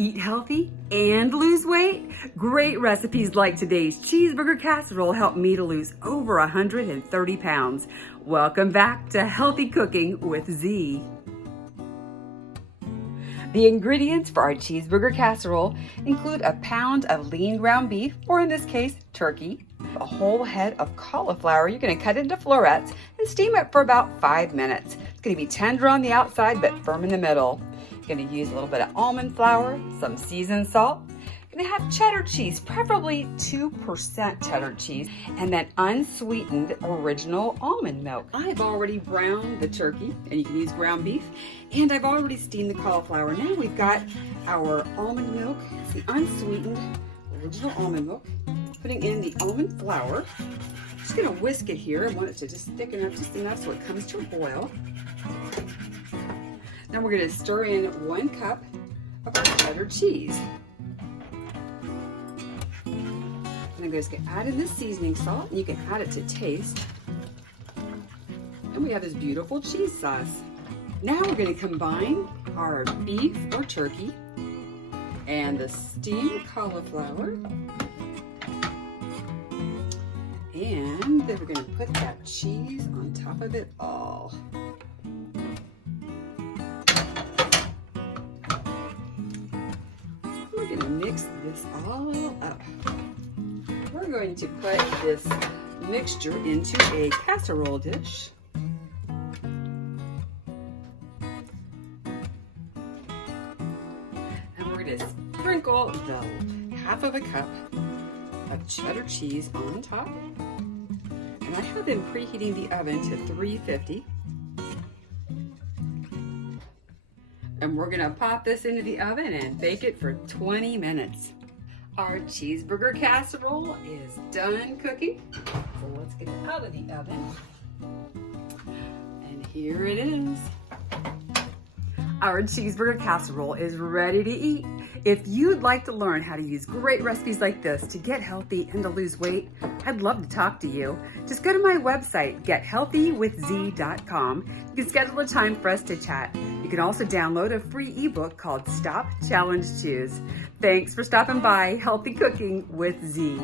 Eat healthy and lose weight? Great recipes like today's cheeseburger casserole helped me to lose over 130 pounds. Welcome back to Healthy Cooking with Z. The ingredients for our cheeseburger casserole include a pound of lean ground beef, or in this case, turkey, a whole head of cauliflower. You're going to cut it into florets and steam it for about 5 minutes. It's going to be tender on the outside but firm in the middle. You're going to use a little bit of almond flour, some seasoned salt. You're going to have cheddar cheese, preferably 2% cheddar cheese, and then unsweetened original almond milk. I've already browned the turkey, and you can use ground beef, and I've already steamed the cauliflower. Now we've got our almond milk. It's the unsweetened original almond milk. Putting in the almond flour. Just going to whisk it here. I want it to just thicken up just enough so it comes to a boil. Now we're going to stir in 1 cup of our cheddar cheese. And I'm just going to add in the seasoning salt, and you can add it to taste. And we have this beautiful cheese sauce. Now we're going to combine our beef or turkey and the steamed cauliflower. And then we're going to put that cheese on top of it all. We're going to mix this all up. We're going to put this mixture into a casserole dish. And we're going to sprinkle the half of a cup of cheddar cheese on top. And I have been preheating the oven to 350. And we're gonna pop this into the oven and bake it for 20 minutes. Our cheeseburger casserole is done cooking. So let's get it out of the oven. And here it is. Our cheeseburger casserole is ready to eat. If you'd like to learn how to use great recipes like this to get healthy and to lose weight, I'd love to talk to you. Just go to my website, gethealthywithz.com. You can schedule a time for us to chat. You can also download a free ebook called Stop, Challenge, Choose. Thanks for stopping by Healthy Cooking with Z.